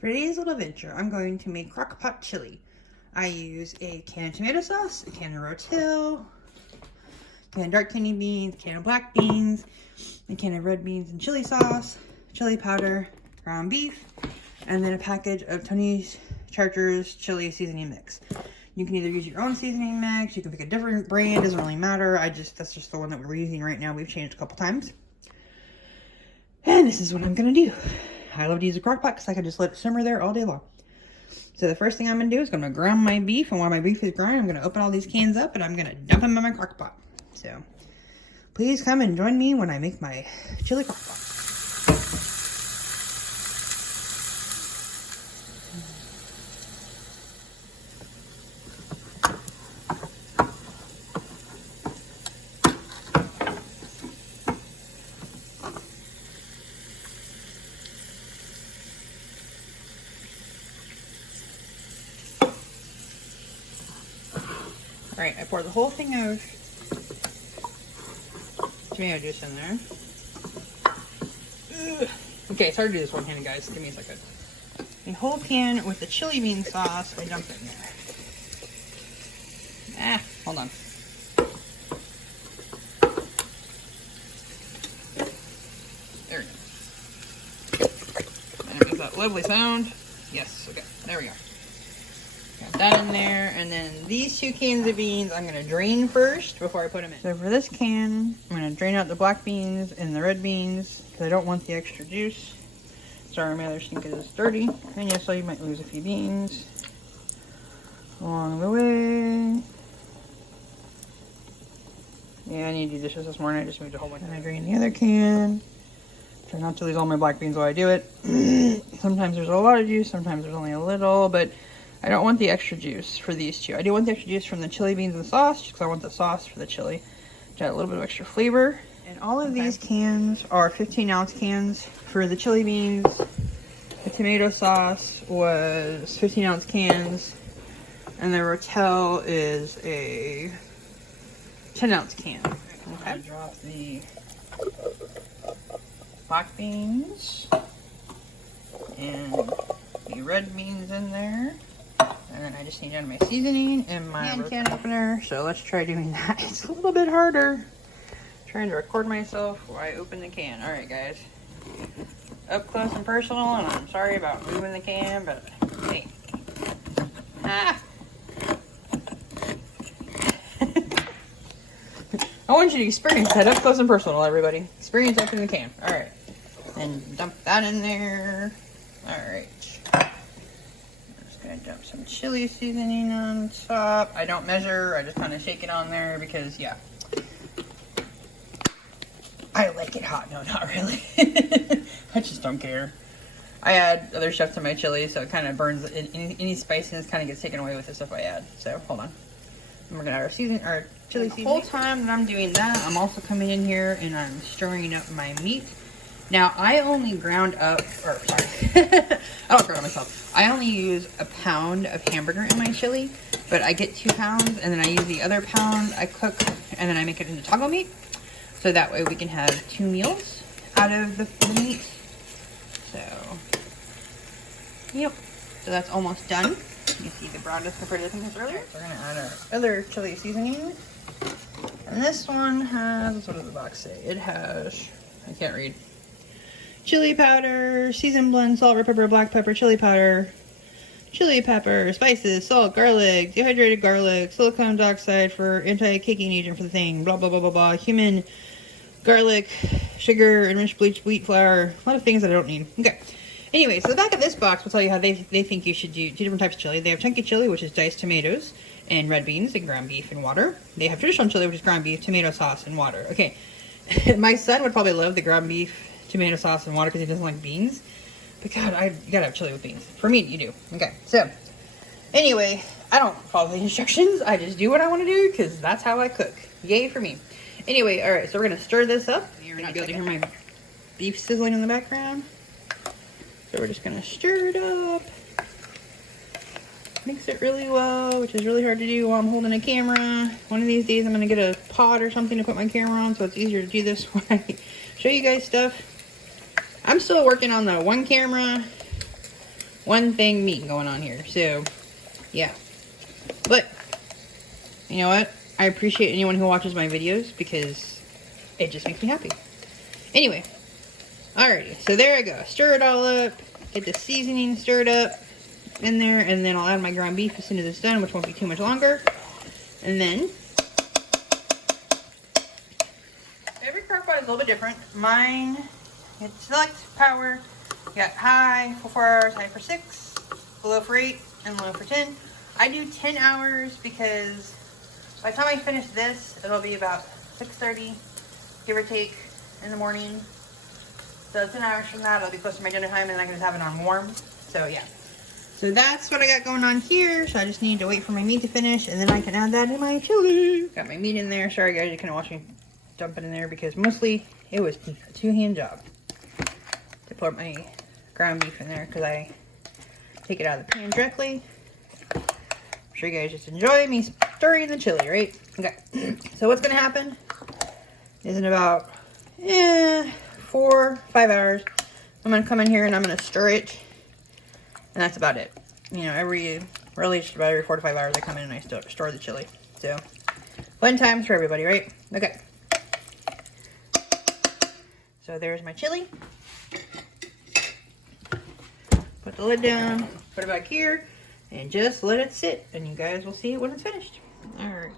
For today's little adventure, I'm going to make Crockpot chili. I use a can of tomato sauce, a can of rotel, a can of dark kidney beans, a can of black beans, a can of red beans and chili sauce, chili powder, ground beef, and then a package of Tony's Charters chili seasoning mix. You can either use your own seasoning mix, you can pick a different brand, doesn't really matter. That's just the one that we're using right now. We've changed a couple times. And this is what I'm gonna do. I love to use a crock pot because I can just let it simmer there all day long. So the first thing I'm going to do is I'm going to ground my beef. And while my beef is ground, I'm going to open all these cans up and I'm going to dump them in my crock pot. So please come and join me when I make my chili crock pot. Alright, I poured the whole thing of tomato juice in there. Ugh. Okay, it's hard to do this one-handed, guys. Give me a second. A whole can with the chili bean sauce I dumped in there. Hold on. There we go. And there's that lovely sound. Yes, okay, there we go. Got that in there, and then these 2 cans of beans I'm going to drain first before I put them in. So for this can, I'm going to drain out the black beans and the red beans because I don't want the extra juice. Sorry, my other sink is dirty. And yes, so you might lose a few beans along the way. Yeah, I need to do dishes this morning. I just moved a whole bunch. And I drain the other can. Try not to lose all my black beans while I do it. Sometimes there's a lot of juice, sometimes there's only a little, but I don't want the extra juice for these 2. I do want the extra juice from the chili beans and the sauce, just because I want the sauce for the chili to add a little bit of extra flavor. And all of these cans are 15-ounce cans. For the chili beans, the tomato sauce was 15-ounce cans, and the rotel is a 10-ounce can. Okay. I drop the black beans and the red beans in there. And then I just need to add my seasoning and my can opener. So let's try doing that. It's a little bit harder trying to record myself while I open the can. Alright guys. Up close and personal, and I'm sorry about moving the can, but hey. I want you to experience that up close and personal, everybody. Experience opening the can. Alright. And dump that in there. Alright. I dump some chili seasoning on top. I don't measure, I just kind of shake it on there because, yeah. I like it hot. No, not really. I just don't care. I add other stuff to my chili, so it kind of burns, any spiciness kind of gets taken away with the stuff I add. So, hold on. And we're going to add our chili seasoning. The whole time that I'm doing that, I'm also coming in here and I'm stirring up my meat. Now, I only ground up, or sorry, I don't ground up myself. I only use a pound of hamburger in my chili, but I get 2 pounds, and then I use the other pound, I cook, and then I make it into taco meat. So that way we can have 2 meals out of the meat. So, yep. So that's almost done. You can see the brownness compared to things earlier. So we're going to add our other chili seasoning. And this one has, what does the box say? It has, I can't read. Chili powder, seasoned blend, salt, red pepper, black pepper, chili powder, chili pepper, spices, salt, garlic, dehydrated garlic, silicone dioxide for anti-caking agent for the thing, blah, blah, blah, blah, blah, cumin, garlic, sugar, enriched bleached wheat flour, a lot of things that I don't need. Okay. Anyway, so the back of this box will tell you how they think you should do 2 different types of chili. They have chunky chili, which is diced tomatoes and red beans and ground beef and water. They have traditional chili, which is ground beef, tomato sauce, and water. Okay. My son would probably love the ground beef, tomato sauce, and water because he doesn't like beans. But God, you gotta have chili with beans. For me, you do. Okay, so anyway, I don't follow the instructions. I just do what I want to do because that's how I cook. Yay for me. Anyway, all right, so we're gonna stir this up. You're not able to hear my beef sizzling in the background. So we're just gonna stir it up. Mix it really well, which is really hard to do while I'm holding a camera. One of these days I'm gonna get a pot or something to put my camera on so it's easier to do this when I show you guys stuff. I'm still working on the one camera one thing meat going on here. So, yeah. But, you know what? I appreciate anyone who watches my videos because it just makes me happy. Anyway, alrighty. So there I go. Stir it all up. Get the seasoning stirred up in there. And then I'll add my ground beef as soon as it's done, which won't be too much longer. And then, every Crockpot is a little bit different. Mine, you select power. You got high for 4 hours, high for 6, low for 8, and low for 10. I do 10 hours because by the time I finish this, it'll be about 6:30, give or take, in the morning. So 10 hours from that, I'll be close to my dinner time, and I can just have it on warm. So yeah. So that's what I got going on here. So I just need to wait for my meat to finish, and then I can add that in my chili. Got my meat in there. Sorry guys, you couldn't watch me dump it in there because mostly it was a two-hand job to put my ground beef in there because I take it out of the pan directly. I'm sure you guys just enjoy me stirring the chili, right? Okay. So what's gonna happen is in about 4-5 hours, I'm gonna come in here and I'm gonna stir it. And that's about it. You know, really just about every 4 to 5 hours I come in and I store the chili. So, fun times for everybody, right? Okay. So there's my chili. Put the lid down, put it back here, and just let it sit. And you guys will see it when it's finished. Alright.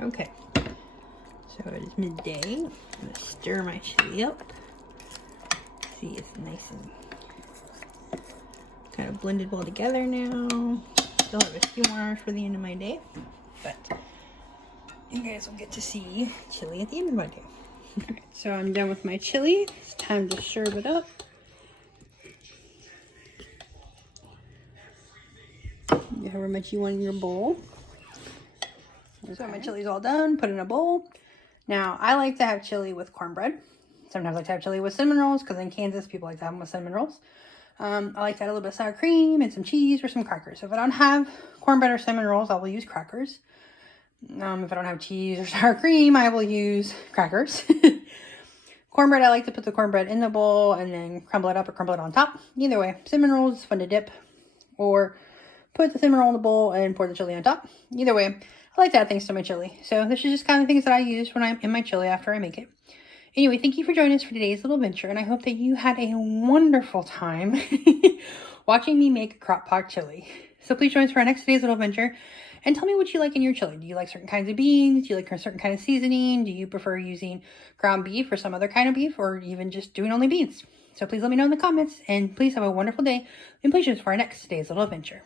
Okay. So it is midday. I'm going to stir my chili up. See, it's nice and kind of blended well together now. Still have a few more hours for the end of my day, but you guys will get to see chili at the end of my day. Alright, so I'm done with my chili. It's time to serve it up. However much you want in your bowl. Okay. So my chili's all done. Put in a bowl. Now I like to have chili with cornbread. Sometimes I like to have chili with cinnamon rolls because in Kansas people like to have them with cinnamon rolls. I like to add a little bit of sour cream and some cheese or some crackers. So if I don't have cornbread or cinnamon rolls, I will use crackers. If I don't have cheese or sour cream, I will use crackers. Cornbread, I like to put the cornbread in the bowl and then crumble it up or crumble it on top. Either way, cinnamon rolls is fun to dip. Or put the cinnamon roll in the bowl and pour the chili on top. Either way, I like to add things to my chili. So this is just kind of things that I use when I'm in my chili after I make it. Anyway, thank you for joining us for today's little adventure, and I hope that you had a wonderful time watching me make Crockpot chili. So please join us for our next today's little adventure, and tell me what you like in your chili. Do you like certain kinds of beans? Do you like a certain kind of seasoning? Do you prefer using ground beef or some other kind of beef, or even just doing only beans? So please let me know in the comments, and please have a wonderful day, and please join us for our next today's little adventure.